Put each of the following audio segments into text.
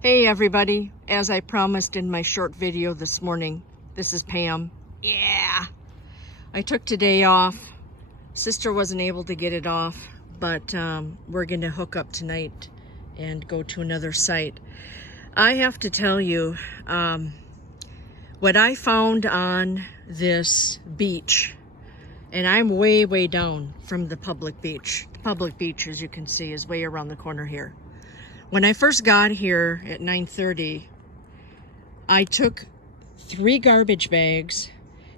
Hey everybody, as I promised in my short video this morning, this is Pam. Yeah! I took today off. Sister wasn't able to get it off, but we're gonna hook up tonight and go to another site. I have to tell you, what I found on this beach, and I'm way down from the public beach. The public beach, as you can see, is way around the corner here. When I first got here at 9:30, I took 3 garbage bags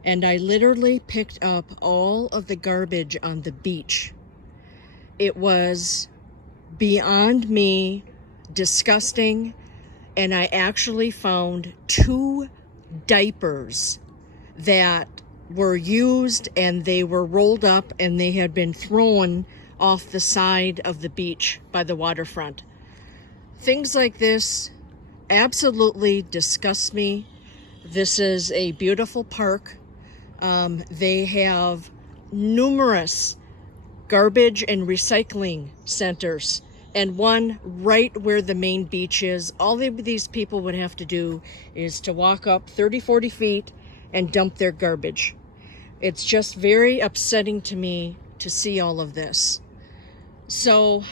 and I literally picked up all of the garbage on the beach. It was beyond me disgusting, and I actually found 2 diapers that were used and they were rolled up and they had been thrown off the side of the beach by the waterfront. Things like this absolutely disgust me. This is a beautiful park. They have numerous garbage and recycling centers, and one right where the main beach is. All these people would have to do is to walk up 30-40 feet and dump their garbage. It's just very upsetting to me to see all of this. So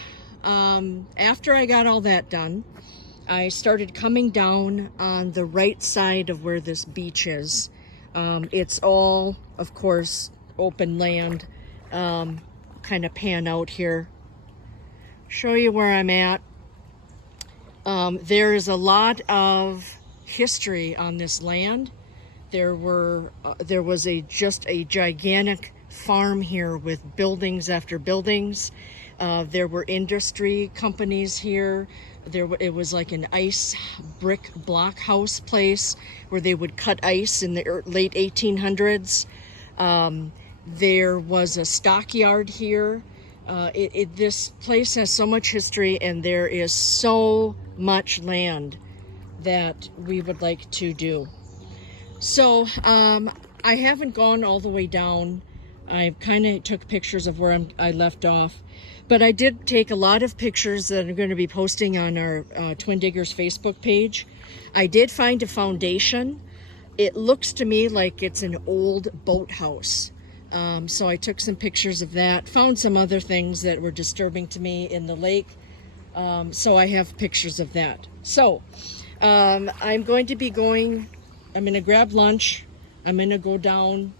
after I got all that done, I started coming down on the right side of where this beach is. It's all, of course, open land. Kind of pan out here, show you where I'm at. There is a lot of history on this land. There was just a gigantic farm here with buildings after buildings. There were industry companies here. It was like an ice brick block house place where they would cut ice in the late 1800s. There was a stockyard here. This place has so much history, and there is so much land that we would like to do. So I haven't gone all the way down. I kind of took pictures of where I left off, but I did take a lot of pictures that I'm going to be posting on our Twin Diggers Facebook page. I did find a foundation. It looks to me like it's an old boathouse. So I took some pictures of that, found some other things that were disturbing to me in the lake. So I have pictures of that. So I'm going to grab lunch. I'm going to go down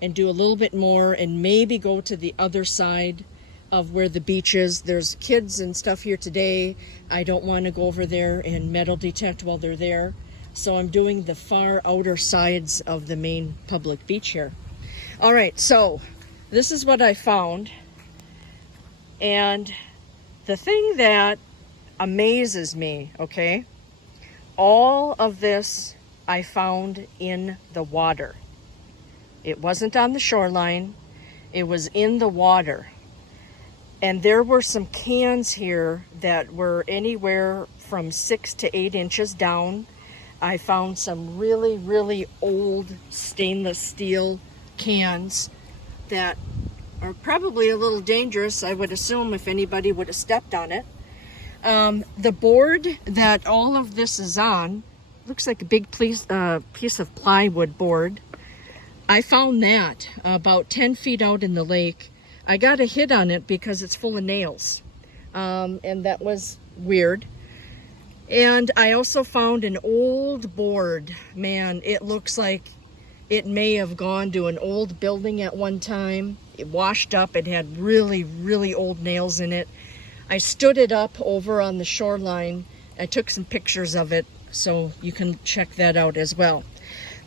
and do a little bit more and maybe go to the other side of where the beach is. There's kids and stuff here today. I don't want to go over there and metal detect while they're there. So I'm doing the far outer sides of the main public beach here. All right, so this is what I found. And the thing that amazes me, okay, all of this I found in the water. It wasn't on the shoreline, it was in the water. And there were some cans here that were anywhere from 6 to 8 inches down. I found some really old stainless steel cans that are probably a little dangerous, I would assume, if anybody would have stepped on it. The board that all of this is on looks like a big piece of plywood board. I found that about 10 feet out in the lake. I got a hit on it because it's full of nails, and that was weird. And I also found an old board. Man, it looks like it may have gone to an old building at one time. It washed up. It had really old nails in it. I stood it up over on the shoreline. I took some pictures of it, so you can check that out as well.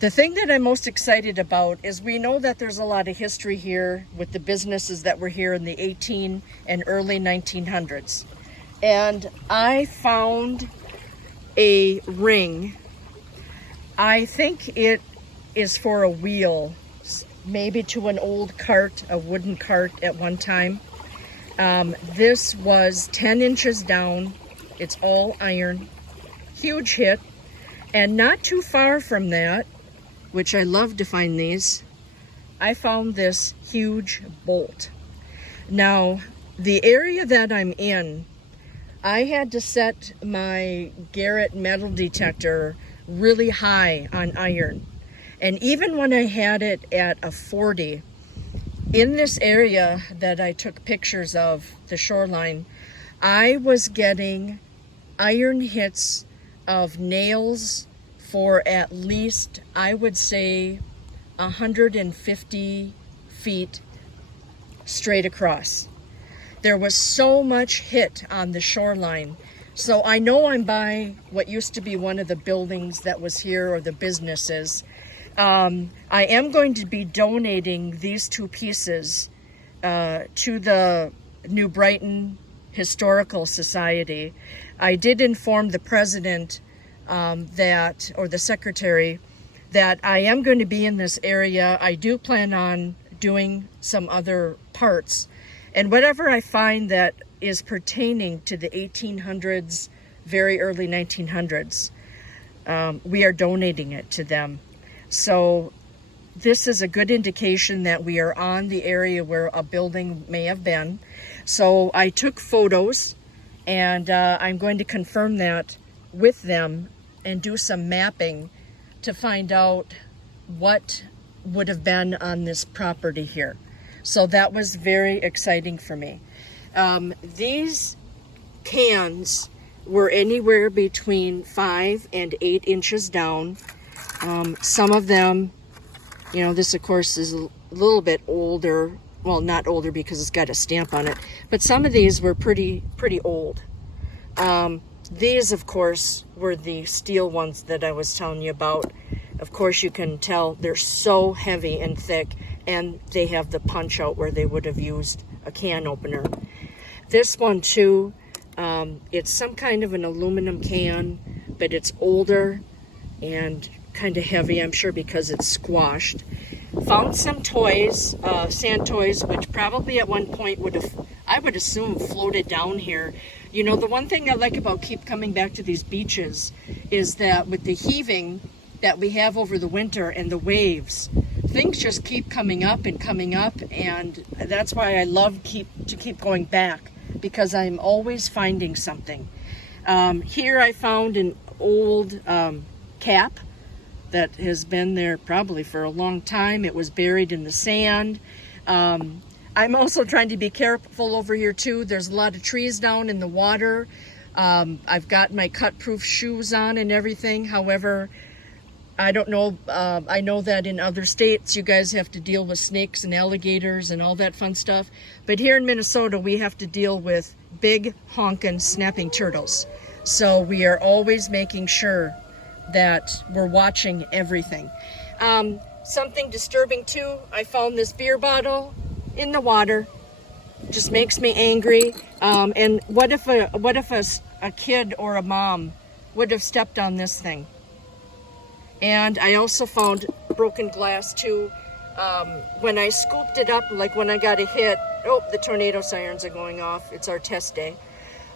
The thing that I'm most excited about is we know that there's a lot of history here with the businesses that were here in the 18 and early 1900s. And I found a ring. I think it is for a wheel, maybe to an old cart, a wooden cart at one time. This was 10 inches down. It's all iron. Huge hit. And not too far from that, which I love to find these, I found this huge bolt. Now, the area that I'm in, I had to set my Garrett metal detector really high on iron. And even when I had it at a 40, in this area that I took pictures of, the shoreline, I was getting iron hits of nails for at least, I would say, 150 feet straight across. There was so much hit on the shoreline. So I know I'm by what used to be one of the buildings that was here, or the businesses. I am going to be donating these two pieces to the New Brighton Historical Society. I did inform the president or the secretary, that I am going to be in this area. I do plan on doing some other parts. And whatever I find that is pertaining to the 1800s, very early 1900s, we are donating it to them. So this is a good indication that we are on the area where a building may have been. So I took photos, and I'm going to confirm that with them and do some mapping to find out what would have been on this property here. So that was very exciting for me. These cans were anywhere between 5 and 8 inches down. Some of them, you know, this of course is a little bit older. Well, not older because it's got a stamp on it, but some of these were pretty old. These, of course, were the steel ones that I was telling you about. Of course, you can tell they're so heavy and thick, and they have the punch out where they would have used a can opener. This one too, it's some kind of an aluminum can, but it's older and kind of heavy, I'm sure, because it's squashed. Found some toys, sand toys, which probably at one point would have, I would assume, floated down here. You know, the one thing I like about keep coming back to these beaches is that with the heaving that we have over the winter and the waves, things just keep coming up, and that's why I love to keep going back, because I'm always finding something. Here I found an old cap that has been there probably for a long time. It was buried in the sand. I'm also trying to be careful over here too. There's a lot of trees down in the water. I've got my cut-proof shoes on and everything. However, I don't know, I know that in other states you guys have to deal with snakes and alligators and all that fun stuff. But here in Minnesota, we have to deal with big honkin' snapping turtles. So we are always making sure that we're watching everything. Something disturbing too, I found this beer bottle in the water. Just makes me angry. And what if a kid or a mom would have stepped on this thing? And I also found broken glass too. When I scooped it up, like when I got a hit, oh, the tornado sirens are going off. It's our test day.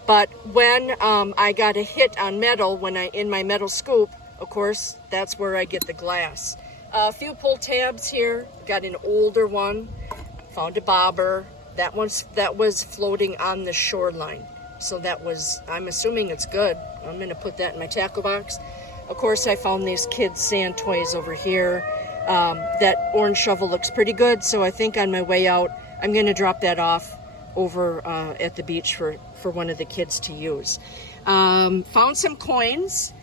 But when I got a hit on metal, in my metal scoop, of course, that's where I get the glass. A few pull tabs here. Got an older one. Found a bobber. That was floating on the shoreline. So that was, I'm assuming it's good. I'm going to put that in my tackle box. Of course, I found these kids' sand toys over here. That orange shovel looks pretty good, so I think on my way out, I'm going to drop that off over at the beach for one of the kids to use. Found some coins,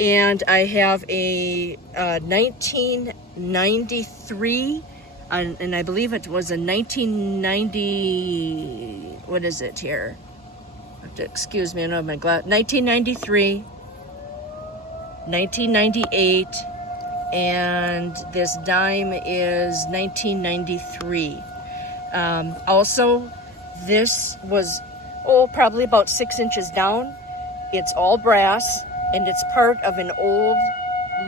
and I have a 1993, and I believe it was a 1990, what is it here? Excuse me, I don't have my glass. 1993. 1998, and this dime is 1993. Also, this was, probably about 6 inches down. It's all brass, and it's part of an old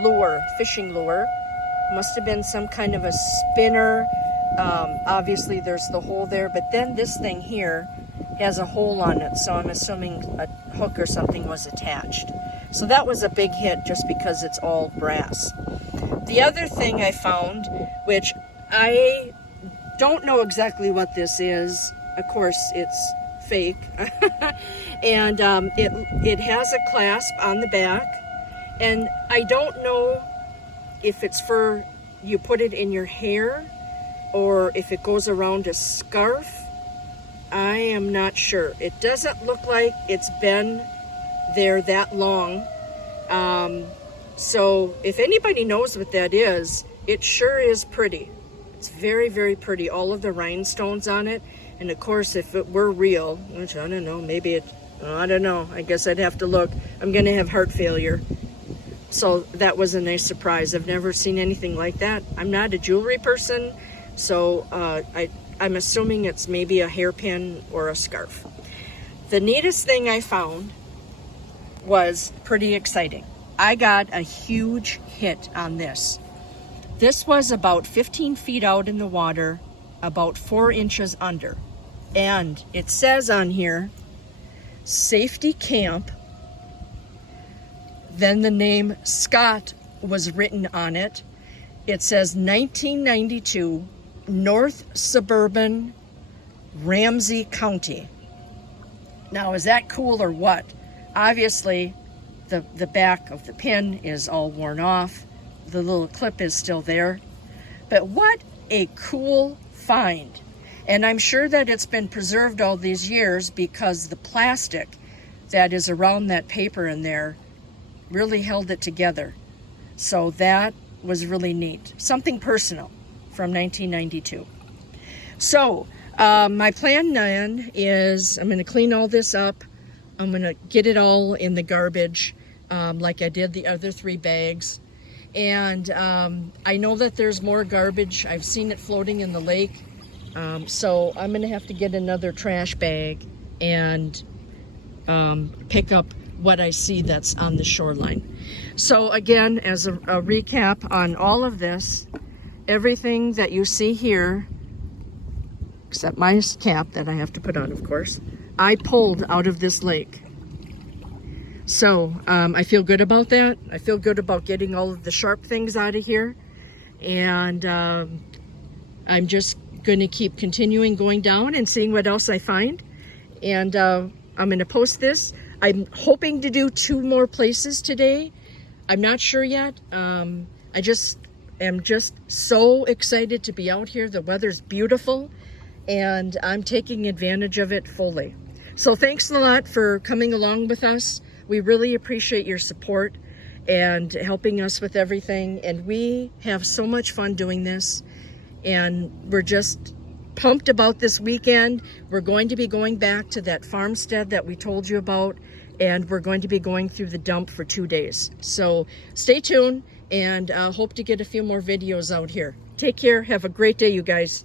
lure, fishing lure. Must have been some kind of a spinner. Obviously, there's the hole there, but then this thing here has a hole on it, so I'm assuming a hook or something was attached. So that was a big hit just because it's all brass. The other thing I found, which I don't know exactly what this is, of course it's fake. And it has a clasp on the back, and I don't know if it's for you put it in your hair or if it goes around a scarf. I am not sure. It doesn't look like it's been there that long. So if anybody knows what that is, it sure is pretty. It's very, very pretty. All of the rhinestones on it. And of course, if it were real, which I don't know, maybe it, I don't know. I guess I'd have to look. I'm going to have heart failure. So that was a nice surprise. I've never seen anything like that. I'm not a jewelry person, so I'm assuming it's maybe a hairpin or a scarf. The neatest thing I found was pretty exciting. I got a huge hit on this. This was about 15 feet out in the water, about 4 inches under. And it says on here, Safety Camp. Then the name Scott was written on it. It says 1992, North Suburban, Ramsey County. Now, is that cool or what? Obviously, the back of the pin is all worn off. The little clip is still there. But what a cool find. And I'm sure that it's been preserved all these years because the plastic that is around that paper in there really held it together. So that was really neat. Something personal from 1992. So my plan then is I'm going to clean all this up. I'm going to get it all in the garbage like I did the other 3 bags. And I know that there's more garbage. I've seen it floating in the lake. So I'm going to have to get another trash bag and pick up what I see that's on the shoreline. So again, as a recap on all of this, everything that you see here, except my cap that I have to put on, of course, I pulled out of this lake. So I feel good about that. I feel good about getting all of the sharp things out of here. And I'm just going to keep continuing going down and seeing what else I find. And I'm going to post this. I'm hoping to do 2 more places today. I'm not sure yet. I just am just so excited to be out here. The weather's beautiful and I'm taking advantage of it fully. So thanks a lot for coming along with us. We really appreciate your support and helping us with everything. And we have so much fun doing this. And we're just pumped about this weekend. We're going to be going back to that farmstead that we told you about. And we're going to be going through the dump for 2 days. So stay tuned and hope to get a few more videos out here. Take care. Have a great day, you guys.